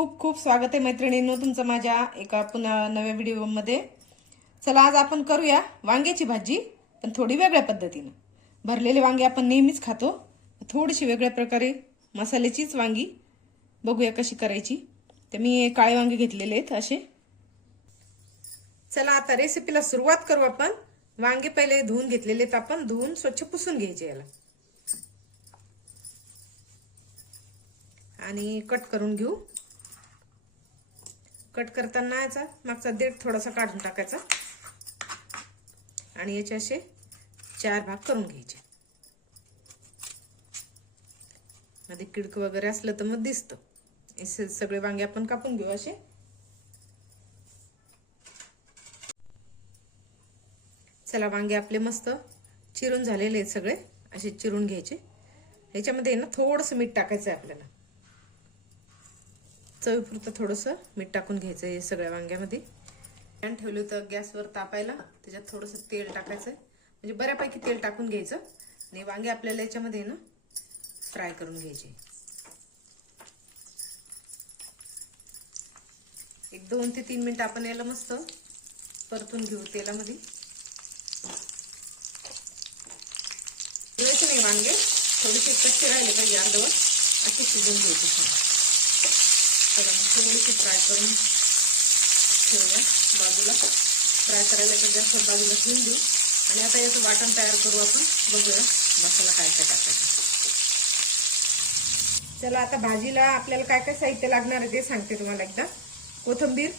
खूप खूप स्वागत आहे मैत्रिणींनो तुमचं माझ्या एका पुन्हा नव्या व्हिडिओमध्ये। चला आज आपण करूया वांग्याची भाजी, पण थोडी वेगळ्या पद्धतीने। भरलेले वांगे आपण नेहमीच खातो, थोडीशी वेगळ्या प्रकारे मसाल्याचीच वांगी बघूया कशी करायची। तर मी काळे वांगे घेतलेले आहेत असे। चला आता रेसिपीला सुरुवात करू आपण। वांगे पहिले धुवून घेतलेले आहेत आपण, धुवून स्वच्छ पुसून घ्यायचे याला आणि कट करून घेऊ। कट करताना याचा मागचा देठ थोडासा काढून टाकायचा आणि याचे असे 4 भाग करून घ्यायचे। मध्ये किडक वगैरे असलं तर मग दिसतं। असे सगळे वांगे आपण कापून घेऊ असे। चला वांगे आपले मस्त चिरून झालेले आहेत, सगळे असे चिरून घ्यायचे। याच्यामध्ये ना थोडंसं मीठ टाकायचं आहे आपल्याला, चवीपुरतं थोडंसं मीठ टाकून घ्यायचं आहे सगळ्या वांग्यामध्ये। पॅन ठेवलं होतं गॅसवर तापायला, त्याच्यात थोडंसं तेल टाकायचं, म्हणजे बऱ्यापैकी तेल टाकून घ्यायचं आणि वांगे आपल्याला याच्यामध्ये ना फ्राय करून घ्यायचे। एक 2 ते 3 मिनिट आपण याला मस्त परतून घेऊ तेलामध्ये। नाही वांगे थोडेसे कच्चे राहिले पाहिजे, अर्धवट असे शिजून घ्यायचे। चला मग थोडीशी फ्राय करून ठेवूया बाजूला। फ्राय करायला तर जास्त बाजूला ठेवून देऊ आणि आता याचं वाटण तयार करू आपण। बघूया मसाला काय काय टाकायचा। चला आता भाजीला आपल्याला काय काय साहित्य लागणार आहे ते सांगते तुम्हाला एकदा। कोथिंबीर,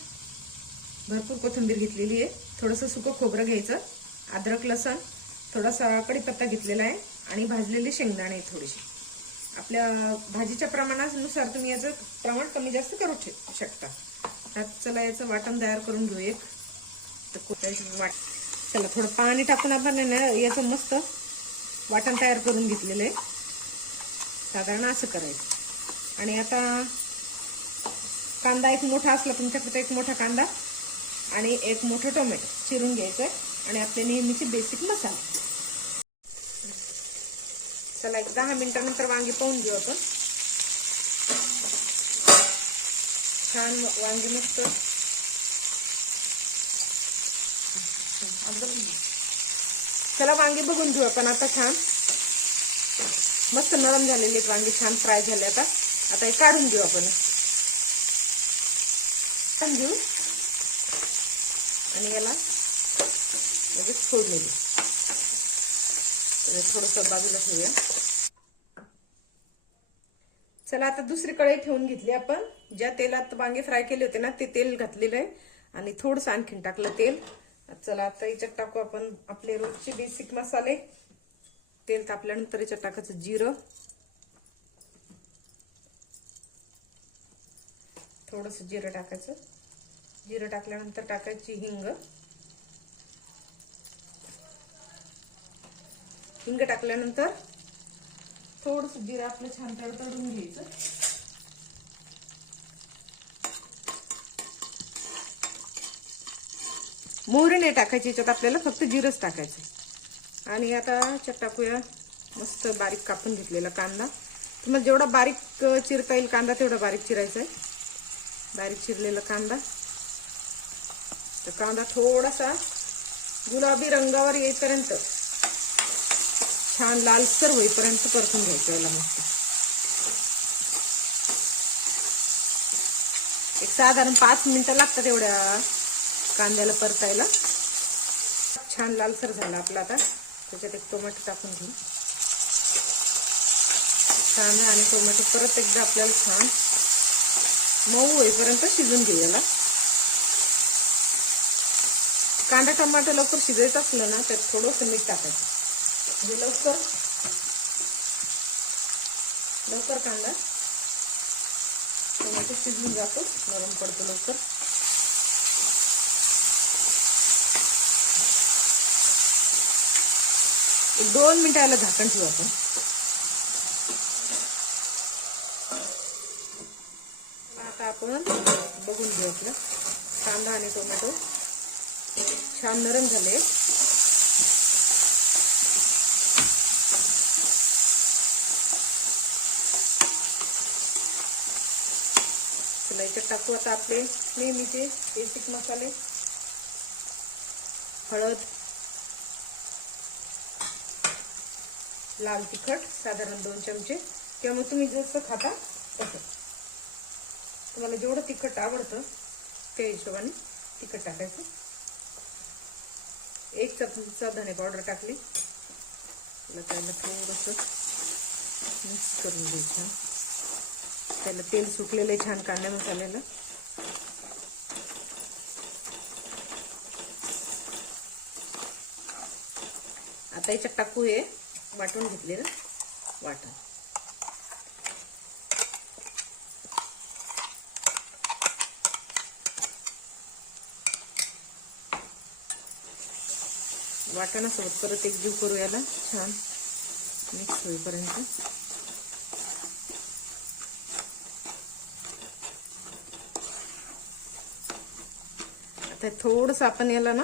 भरपूर कोथिंबीर घेतलेली आहे। थोडंसं सुकं खोबरं घ्यायचं, अद्रक लसूण, थोडासा कढीपत्ता घेतलेला आहे आणि भाजलेले शेंगदाणे थोडेसे। आपल्या भाजीच्या प्रमाणानुसार तुम्ही याचं प्रमाण कमी जास्त करू शकता। चला याचं वाटण तयार करून घेऊ एक। चला थोडं पाणी टाकून आपण याचं मस्त वाटण तयार करून घेतलेलं आहे, साधारण असं करायचं। आणि आता कांदा एक मोठा असला तुमच्याकडे, एक मोठा कांदा आणि एक मोठं टोमॅटो चिरून घ्यायचं आणि आपले नेहमीचे बेसिक मसाले। चला एक 10 मिनिटानंतर वांगी पाहून घेऊ आपण। छान वांगी मस्त चला वांगी बघून घेऊ आपण आता। छान मस्त नरम झालेले आहेत वांगी, छान फ्राय झाले। आता हे काढून घेऊ आपण, काढून घेऊ आणि याला लगेच फोडणी देऊ। थोडंसं बाजूला ठेवूया। चला आता दुसरी कढई ठेवून घेतली आपण। ज्या तेलात वांगे फ्राय केले होते ना ते तेल घातलेलं आहे आणि थोडंसं आणखीन टाकलं तेल। चला आता याच्यात टाकू आपण आपले रोजचे बेसिक मसाले। तेल तापल्यानंतर याच्यात टाकायचं जिरं, थोडंसं जिरं टाकायचं। जिरं टाकल्यानंतर टाकायची हिंग, हिंग टाकल्यानंतर थोडंसं जिरं आपलं छान तडतडून घ्यायचं। मोहरी नाही टाकायची याच्यात, आपल्याला फक्त जिरंच टाकायचं। आणि आता याच्यात टाकूया मस्त बारीक कापून घेतलेला कांदा। तुम्हाला जेवढा बारीक चिरता येईल कांदा तेवढा बारीक चिरायचा आहे। बारीक चिरलेला कांदा, तर कांदा थोडासा गुलाबी रंगावर येईपर्यंत, छान लालसर होईपर्यंत परतून घ्यायचं याला मस्त। एक साधारण 5 मिनिटं लागतात एवढ्या कांद्याला परतायला। छान लालसर झाला आपला। आता त्याच्यात एक टोमॅटो टाकून घेऊ छान, आणि टोमॅटो परत एकदा आपल्याला छान मऊ होईपर्यंत शिजून घेऊ याला। कांदा टोमॅटो लवकर शिजायचं असलं ना तर थोडंसं मीठ टाकायचं, म्हणजे लवकर कांदा टोमॅटो शिजून जातो, नरम पडतो लवकर। एक 2 मिनिटाला झाकण ठेवू आपण। आता आपण बघून घेऊ आपलं कांदा आणि टोमॅटो छान नरम झाले। याच्यात टाकू आता आपले नेहमीचे बेसिक मसाले. हळद, लाल तिखट साधारण 2 चमचे, त्यामुळे तुम्ही जसं खाता तसं, तुम्हाला जेवढं तिखट आवडतं त्या हिशोबाने तिखट टाकायचं. 1 चमचा धने पावडर टाकली. त्याला थोडंसं मिक्स करून घ्यायचं. त्याला तेल सुटलेलं आहे छान कांदा मसाल्याला. आता याच्यात टाकू हे वाटून घेतलेलं वाटण. वाटणासोबत परत एकजीव करू याला छान मिक्स होईपर्यंत. आता थोडंसं आपण याला ना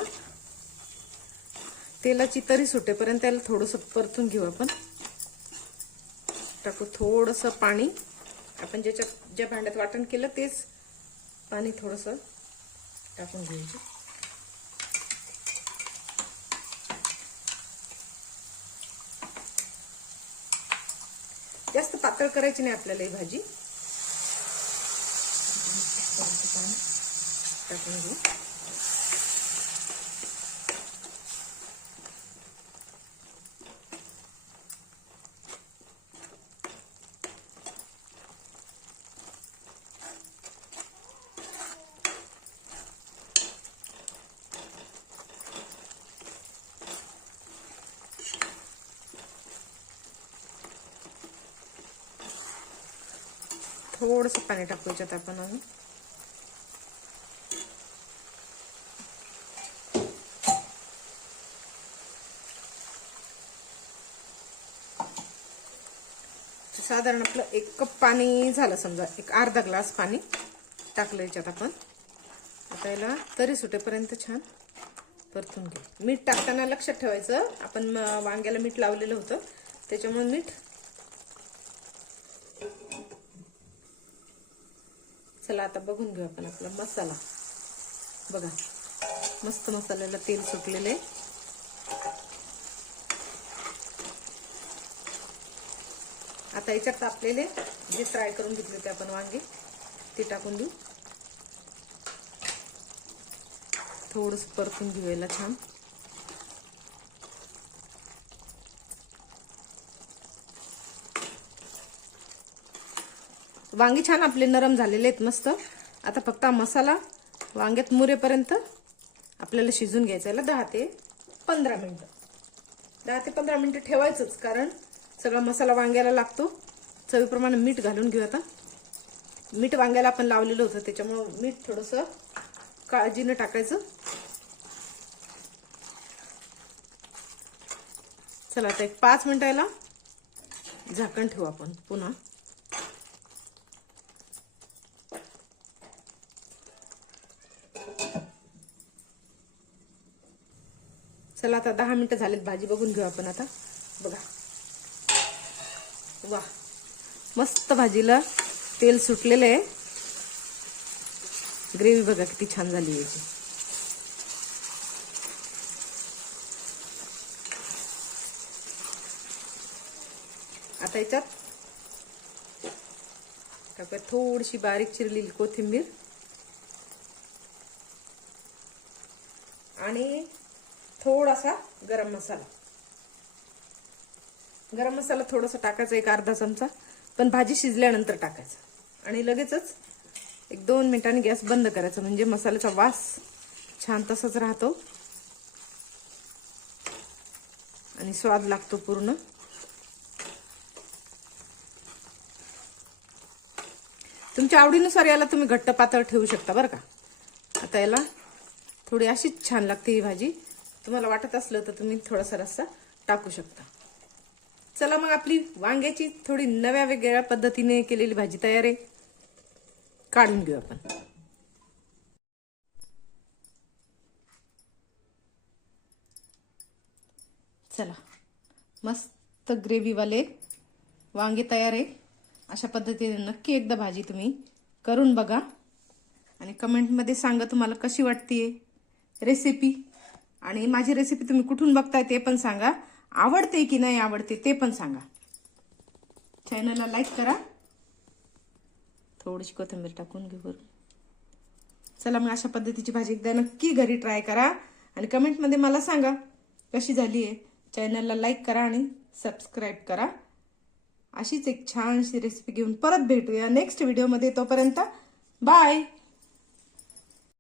तेलाची तरी सुटेपर्यंत याला थोडंसं परतून घेऊ. आपण टाकू थोडंसं पाणी. आपण ज्या भांड्यात वाटण केलं तेच पाणी थोडंसं टाकून घ्यायचं. जास्त पातळ करायची नाही आपल्याला ही भाजी. टाकून घेऊ. थोडंसं पाणी टाकू याच्यात आपण अजून. साधारण आपलं 1 कप पाणी झालं समजा. एक अर्धा ग्लास पाणी टाकलं याच्यात आपण. आता याला तरी सुटेपर्यंत छान परतून घेऊ. मीठ टाकताना लक्षात ठेवायचं, आपण वांग्याला मीठ लावलेलं होतं त्याच्यामुळे मीठ. चला आता बघून घेऊ आपण आपला मसाला. बघा मस्त मसाल्याला तेल सुटलेलं आहे. आता याच्यात आपलेले जे फ्राय करून घेतले ते आपण वांगे ते टाकून देऊ. थोडंसं परतून घेऊ याला छान. वांगी छान आपले नरम झालेले आहेत मस्त. आता फक्त मसाला वांग्यात मुरेपर्यंत आपल्याला शिजून घ्यायचा. याला 10 ते 15 मिनिटं. 10 ते 15 मिनिटं ठेवायचंच, कारण सगळा मसाला वांग्याला लागतो. चवीप्रमाणे मीठ घालून घेऊ. आता मीठ वांग्याला आपण लावलेलं होतं त्याच्यामुळे मीठ थोडंसं काळजीनं टाकायचं. चला आता एक 5 मिनिटाला झाकण ठेवू आपण पुन्हा. चला आता 10 मिनिटं झालेत. भाजी बघून घेऊ आपण आता. बघा वा मस्त भाजीला तेल सुटलेलं आहे. ग्रेव्ही बघा किती छान झाली याची. आता याच्यात टाकूया थोडीशी बारीक चिरलेली कोथिंबीर आणि थोडासा गरम मसाला. गरम मसाला थोडासा टाकायचा, एक अर्धा चमचा, पण भाजी शिजल्यानंतर टाकायचा. आणि लगेचच 1-2 मिनिटांनी गॅस बंद करायचा, म्हणजे मसाल्याचा वास छान तसाच राहतो आणि स्वाद लागतो पूर्ण. तुमच्या आवडीनुसार याला तुम्ही घट्ट पातळ ठेवू शकता बरं का. आता याला थोडी अशीच छान लागते ही भाजी. तुम्हाला वाटत असलं तर तुम्ही थोडासा रस्सा टाकू शकता. चला मग आपली वांग्याची थोडी नव्या वेगळ्या पद्धतीने केलेली भाजी तयार आहे. काढून घेऊ आपण. चला मस्त ग्रेव्हीवाले वांगे तयार आहे. अशा पद्धतीने नक्की एकदा भाजी तुम्ही करून बघा. आणि कमेंटमध्ये सांगा तुम्हाला कशी वाटतेय रेसिपी, आणि माझी रेसिपी तुम्ही कुठून बघताय ते पण सांगा, आवडते की नाही आवडते ते पण सांगा. चॅनलला लाईक करा, थोडीशी कोथिंबीर टाकून घेऊ बरं. चला मग अशा पद्धतीची भाजी एकदा नक्की घरी ट्राय करा आणि कमेंटमध्ये मला सांगा कशी झाली आहे. चॅनलला लाईक करा आणि सबस्क्राईब करा. अशीच एक छानशी रेसिपी घेऊन परत भेटूया नेक्स्ट व्हिडिओमध्ये. तोपर्यंत बाय.